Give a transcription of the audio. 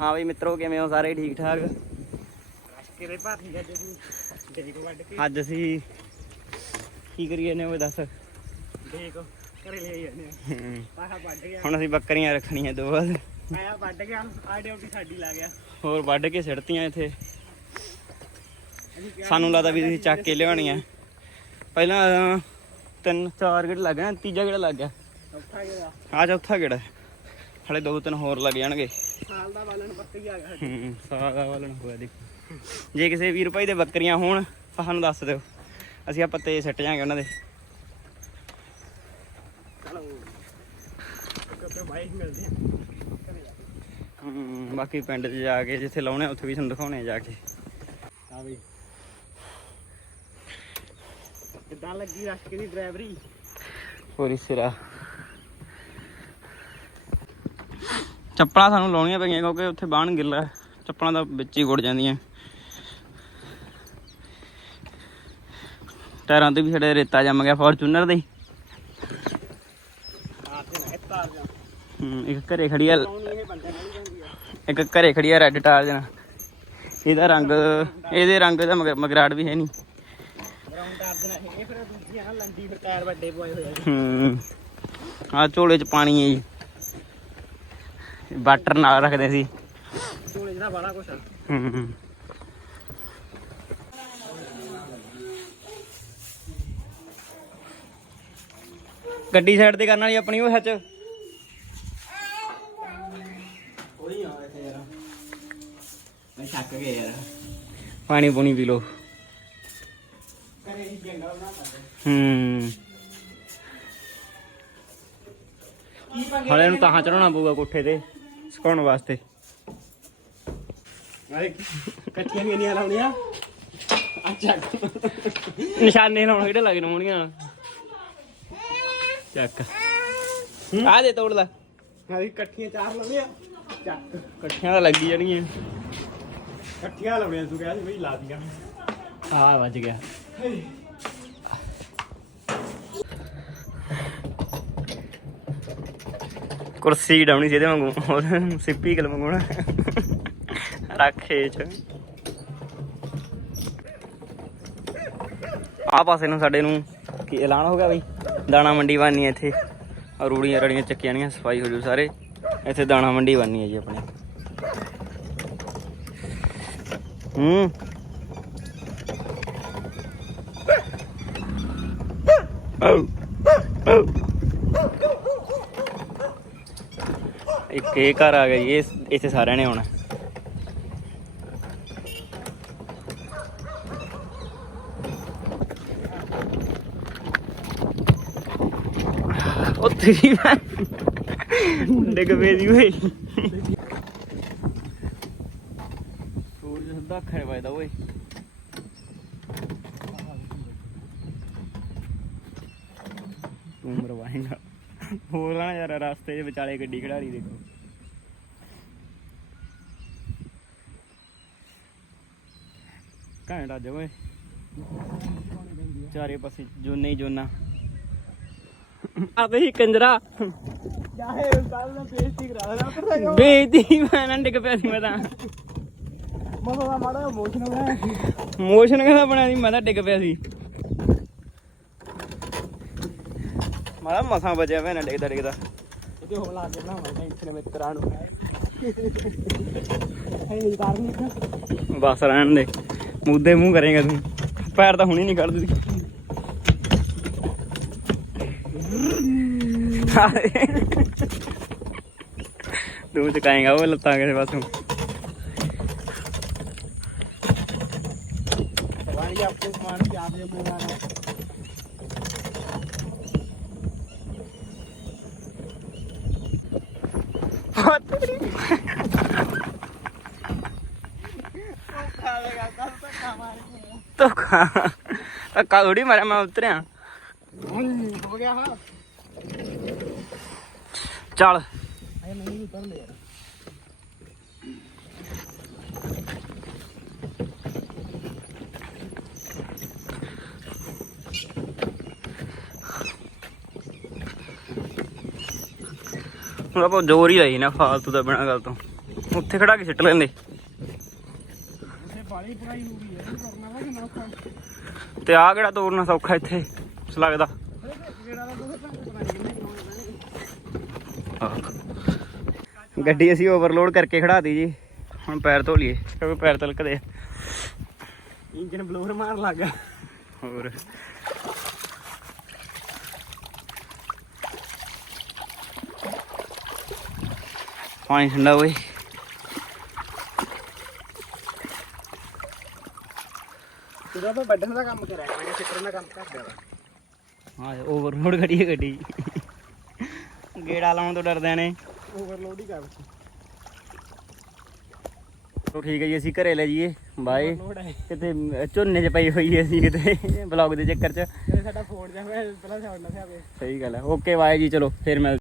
ਹਾਂ ਬਈ ਮਿੱਤਰੋ ਕਿਵੇਂ ਹੋ ਸਾਰੇ? ਠੀਕ ਠਾਕ? ਭਾਤੀ ਅੱਜ ਤੂੰ ਦੇਖ ਵੱਢ ਕੇ? ਅੱਜ ਅਸੀਂ ਕੀ ਕਰੀਏ ਨੇ ਉਹ ਦੱਸ? ਦੇਖ ਘਰੇ ਲੈ ਜਾਂਦੇ ਆ ਆਹ ਵੱਢ ਗਿਆ। ਹੁਣ ਅਸੀਂ ਬੱਕਰੀਆਂ ਰੱਖਣੀਆਂ ਦੋ ਬਾਅਦ ਆਇਆ ਵੱਢ ਗਿਆ ਆ ਡਿਊਟੀ ਸਾਡੀ ਲਾ ਗਿਆ। ਹੋਰ ਵੱਢ ਕੇ ਸਿੱਟਤੀਆਂ ਇੱਥੇ। ਸਾਨੂੰ ਲੱਗਦਾ ਵੀ ਅਸੀਂ ਚੱਕ ਕੇ ਲਿਆਉਣੀਆਂ। ਪਹਿਲਾਂ ਤਿੰਨ ਚਾਰ ਗੇੜ ਲੱਗ ਗਏ ਤੀਜਾ ਗੇੜਾ ਲੱਗ ਗਿਆ। ਔਖਾ ਗਿਆ ਆ ਚੌਥਾ ਗੇੜਾ। ਹਲੇ ਦੋ ਤਿੰਨ ਹੋਰ ਲੱਗ ਜਾਣਗੇ। ਸਾਲ ਦਾ ਬਾਲਣ ਪੱਕੀ ਆ ਗਿਆ ਹੂੰ ਸਾਰਾ ਵਾਲਣ ਹੋਇਆ ਦੇਖੋ। ਜੇ ਕਿਸੇ ਵੀਰ ਭਾਈ ਦੇ ਬੱਕਰੀਆਂ ਹੋਣ ਸਾਨੂੰ ਦੱਸ ਦਿਓ। ਅਸੀਂ ਆ ਪੱਤੇ ਸਿੱਟ ਜਾਾਂਗੇ ਉਹਨਾਂ ਦੇ। ਬਾਕੀ ਪਿੰਡ 'ਚ ਜਾ ਕੇ ਜਿੱਥੇ ਲਾਉਣੇ ਉੱਥੇ ਵੀ ਤੁਹਾਨੂੰ ਦਿਖਾਉਣੇ ਜਾ ਕੇ। ਆ ਬਈ। ਕਿੱਦਾਂ ਲੱਗੀ ਰਸ਼ਕੇ ਦੀ ਡਰਾਈਵਰੀ ਪੂਰੀ ਸਿਰਾ। ਚੱਪਲਾਂ ਸਾਨੂੰ ਲਾਉਣੀਆਂ ਪਈਆਂ ਕਿਉਂਕਿ ਉੱਥੇ ਬਾਹਣ ਗਿੱਲਾ ਚੱਪਲਾਂ ਤਾਂ ਵਿੱਚ ਹੀ ਗੁੜ ਜਾਂਦੀਆਂ। ਟਾਇਰਾਂ ਤੇ ਵੀ ਸਾਡੇ ਰੇਤਾ ਜੰਮ ਗਿਆ, ਫੋਰਚੂਨਰ ਦੇ ਹੀ। ਇੱਕ ਘਰੇ ਖੜੀ ਆ ਕੌਣ ਇਹ ਬੰਦੇ ਇੱਕ ਘਰੇ ਖੜੀ ਆ ਰੈੱਡ ਟਾਰਜਨ ਇਹਦਾ ਰੰਗ ਇਹਦੇ ਰੰਗ ਦਾ ਮਗ- ਮਗਰਾੜ ਵੀ ਹੈ ਨਹੀਂ। ਬਰਾਊਨ ਤਾਰ ਦੇ ਫਿਰ ਦੂਜੀਆਂ ਨਾ ਲੰਡੀ ਫਿਰ ਟਾਇਰ ਵੱਡੇ ਪੋਏ ਹੋਏ ਆ ਹੂੰ ਝੋਲੇ 'ਚ ਪਾਣੀ ਹੈ ਜੀ। ਵਾਟਰ ਨਾਲ ਰੱਖਦੇ ਸੀ। ਝੋਲੇ ਜਿਹੜਾ ਬੜਾ ਕੁਛ ਹੂੰ। ਗੱਡੀ ਸਾਈਡ ਤੇ ਕਰਨ ਵਾਲੀ ਆਪਣੀ ਉਹ ਸੱਚ ਉਹੀ ਆ ਇੱਥੇ ਯਾਰ ਮੈਂ ਛੱਕ ਗਏ ਯਾਰ ਪਾਣੀ ਪੂਣੀ ਪੀ ਲੋ ਘਰੇ ਹੀ। ਜੰਗਲ ਬਣਾ ਹੂੰ ਹਲੇ ਨੂੰ ਤਾਂ ਚੜਾਉਣਾ ਪਊਗਾ ਕੋਠੇ ਤੇ। ਸੁਕਾਉਣ ਵਾਸਤੇ। ਅਰੇ ਕੱਟੀਆਂ ਵੀ ਨਹੀਂ ਲਾਉਣੀਆਂ? ਅੱਛਾ। ਨਿਸ਼ਾਨੇ ਲਾਉਣ ਕਿਹੜੇ ਲੱਗ ਹੋਣਗੀਆਂ ਚੱਕ। ਆ ਦੇ ਤੋੜ ਲੈ। ਹਾਂ ਇਕੱਠੀਆਂ ਚਾਰ ਲਾਉਣੀਆਂ। ਚੱਕ। ਇਕੱਠੀਆਂ ਤਾਂ ਲੱਗੀ ਜਾਣਗੀਆਂ। ਇਕੱਠੀਆਂ ਲਾਉਣੀਆਂ ਤੂੰ ਕਿਹਾ ਸੀ ਬਈ ਲਾ ਦੀਆਂ। ਆ ਵੱਜ ਗਿਆ। ਕੁਰਸੀ ਡਾਉਣੀ ਸੀ ਇਹਦੇ ਵਾਂਗੂ। ਉਹ ਸਿੱਪੀ ਕਲ। ਵਾਂਗੂ ਨਾ ਰੱਖੇ ਚ ਆ ਪਾਸੇ ਨੂੰ ਸਾਡੇ ਨੂੰ ਕੀ ਐਲਾਨ ਹੋ ਗਿਆ ਬਈ? ਦਾਣਾ ਮੰਡੀ ਬਣਨੀ ਹੈ ਇੱਥੇ। ਰੂੜੀਆਂ ਰੜੀਆਂ ਚੱਕੀਆਂ ਜਾਣੀਆਂ ਸਫ਼ਾਈ ਹੋ ਜੂ ਸਾਰੇ। ਇੱਥੇ ਦਾਣਾ ਮੰਡੀ ਬਣਨੀ ਹੈ ਜੀ ਆਪਣੀ। ਹੂੰ। ਆਓ ਆਓ। ਇੱਕ ਇਹ ਘਰ ਆ ਗਿਆ ਜੀ, ਇਹ ਇੱਥੇ ਸਾਰਿਆਂ ਨੇ ਆਉਣਾ। ਉਹ ਤੇਰੀ ਮੈਂ ਡਿੱਗ ਪਈ ਦੀ ਓਏ ਸੂਰਜ ਸਿੱਧਾ ਅੱਖਾਂ ਵੱਜਦਾ ਓਏ। ਤੂੰ ਮਰਵਾਏਗਾ। ਹੋਰ ਨਾ ਯਾਰ ਰਸਤੇ ਦੇ ਵਿਚਾਲੇ ਗੱਡੀ ਖੜਾਰੀ ਦੇਖੋ। ਘੈਂਟ ਅੱਜ ਓਏ। ਚਾਰੇ ਪਾਸੇ ਜੋਨੇ ਹੀ ਜੋਨਾ। ਆਵੇ ਹੀ ਕੰਜਰਾ। ਚਾਹੇ ਕੱਲ ਨੂੰ ਬੇਇੱਜ਼ਤੀ ਕਰਾ ਦੇਣਾ ਪਤਾ ਬੇਦੀ ਮੈਂ ਡਿੱਗ ਪਿਆ ਸੀ ਮੈਂ ਤਾਂ। ਮਸਾ ਮਾੜਾ ਮੋਸ਼ਨ ਕਹਿੰਦਾ ਬਣਿਆ ਸੀ ਮੈਂ ਤਾਂ ਡਿੱਗ ਪਿਆ ਸੀ। ਮਾਰਾ ਮਸਾਂ ਬਚਿਆ ਮੈਂ ਡਿੱਗਦਾ ਡਿੱਗਦਾ। ਇਹਦੇ ਹੋ ਲਾ ਕੇ ਬਣਾਵਾਂ ਟੈਨਸ਼ਨ ਵਿੱਚ ਕਰਾ ਨੂੰ। ਹੈ ਇਹ ਕਾਰ ਨਹੀਂ ਬਸ ਰਹਿਣ ਦੇ। ਮੁੱਦੇ ਮੂੰਹ ਕਰੇਗਾ ਤੂੰ। ਪੈਰ ਤਾਂ ਹੁਣੀ ਨਹੀਂ ਕੱਢਦੀ। ਤੂੰ ਚਕਾਏਗਾ ਉਹ ਲੱਤਾਂ ਕਿਸੇ ਪਾਸੋਂ। ਵਾਣੀ ਆਪਕੋ ਮਾਨ ਕੀ ਆਪ ਬਣਾ ਧੋਖਾ ਧੱਕਾ ਥੋੜੀ ਮਾਰਿਆ ਮੈਂ ਉਤਰਿਆ। ਹੋ ਗਿਆ ਹਾਂ ਚੱਲ। ਅਰੇ ਨਹੀਂ ਉਤਰ ਲੈ ਯਾਰ। ਹੁਣ ਆਪਾਂ ਜ਼ੋਰ ਹੀ ਲਾਈ ਨਾ ਫਾਲਤੂ ਦਾ ਬਿਨਾਂ ਗੱਲ ਤੋਂ। ਉੱਥੇ ਖੜਾ ਕੇ ਸਿੱਟ ਲੈਂਦੇ। ਤੇ ਆ ਕਿਹੜਾ ਤੋਰਨਾ ਸੌਖਾ ਇੱਥੇ ਲੱਗਦਾ। ਗੱਡੀ ਅਸੀਂ ਓਵਰਲੋਡ ਕਰਕੇ ਖੜਾਤੀ ਜੀ ਹੁਣ ਪੈਰ ਧੋ ਲਈਏ ਕਿਉਂਕਿ ਪੈਰ ਤਲਕਦੇ। ਇੰਜਨ ਬਲੋਰ ਮਾਰ ਲੱਗਾ ਹੋਰ। ਪਾਣੀ ਠੰਡਾ ਹੋਏ ਵੱਢਣ ਦਾ ਕੰਮ ਕਰਿਆ ਕਰਾਂਗੇ ਚਿੱਤਰਨ ਦਾ ਕੰਮ ਕਰਦਾ ਵਾ ਹਾਂ ਓਵਰਲੋਡ ਗੱਡੀ ਹੈ ਗੱਡੀ ਗੇੜਾ ਲਾਉਣ ਤੋਂ ਡਰਦੇ ਨੇ ਓਵਰਲੋਡ ਹੀ ਕਰ ਚਲੋ ਠੀਕ ਹੈ ਜੀ ਅਸੀਂ ਘਰੇ ਲੈ ਜਾਈਏ ਬਾਏ ਕਿਤੇ ਝੋਨੇ 'ਚ ਪਈ ਹੋਈ ਹੈ ਅਸੀਂ ਕਿਤੇ ਬਲੌਗ ਦੇ ਚੱਕਰ 'ਚ ਤੇ ਸਾਡਾ ਫੋਨ ਜਾ ਮੈਂ ਪਹਿਲਾਂ ਛੱਡਣਾ ਸੀ ਆਪੇ ਸਹੀ ਗੱਲ ਹੈ ਓਕੇ ਬਾਏ ਜੀ ਚਲੋ ਫਿਰ ਮਿਲ